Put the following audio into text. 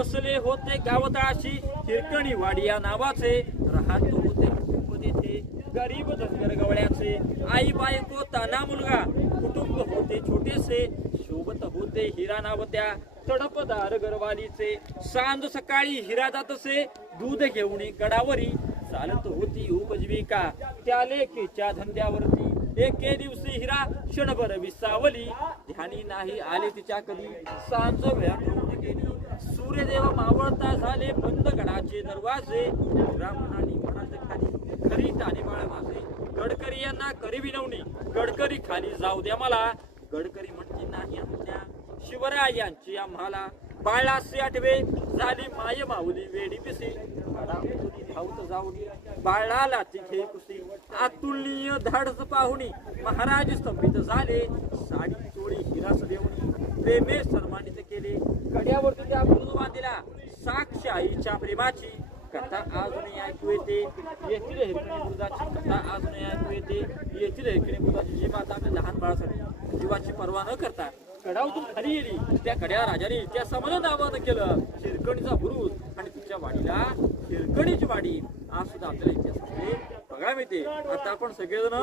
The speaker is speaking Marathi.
वसले होते गावतळाशी हिरकणी वाडी या नावाचे, राहत होते कुटुंब तेथे गरीब धनगर गवळ्याचे, आई बायको ताना मुलगा कुटुंब होते छोटेसे, शोभत होते हिरा नावत्या तडपदार गरवालीचे, सांज सकाळी हिरा जातसे दूध घेऊन गडावरी, चालत होती उपजीविका त्या लेकीच्या धंद्यावरती, एके दिवशी हिरा क्षणभर विसावली, ध्यानी नाही आले तिच्या कधी, सांज वेळा गेली, सूर्यदेव मावळता झाले बंद गडाचे दरवाजे, हिरा म्हणाली म्हणाल खाली खरी ताने बाळ माझे, गडकरी यांना करी विनवणी, गडकरी खाली जाऊ द्या मला, गडकरी म्हणते नाही आमच्या शिवरायांची आम्हाला, बाळासे आठवे झाली माय माऊली वेडी पिसी, धावत जाऊन बाळाला तिथे कुसी, अतुलनीय धाडस पाहुणी महाराज स्तंभित झाले, साडी चोळी हिरास देऊन प्रेमे सन्मानित केले, कड्यावरती त्या बुरुज बांधिला साक्ष आईच्या प्रेमाची, कथा अजूनही ऐकू येते येथील हिरकणी बुरुजाची, कथा अजूनही ऐकू येते येथील हिरकणी बुरुजाची, जी माता आपल्या लहान बाळासाठी जीवाची पर्वा न करता कडावतून खाली गेली, त्या कड्या राजाने त्या समान नावानं केलं हिरकणीचा बुरुज, आणि तिच्या वाडीला हिरकणीची वाडी आज सुद्धा आपल्याला इतिहासामध्ये बघायला मिळते. आता आपण सगळेजण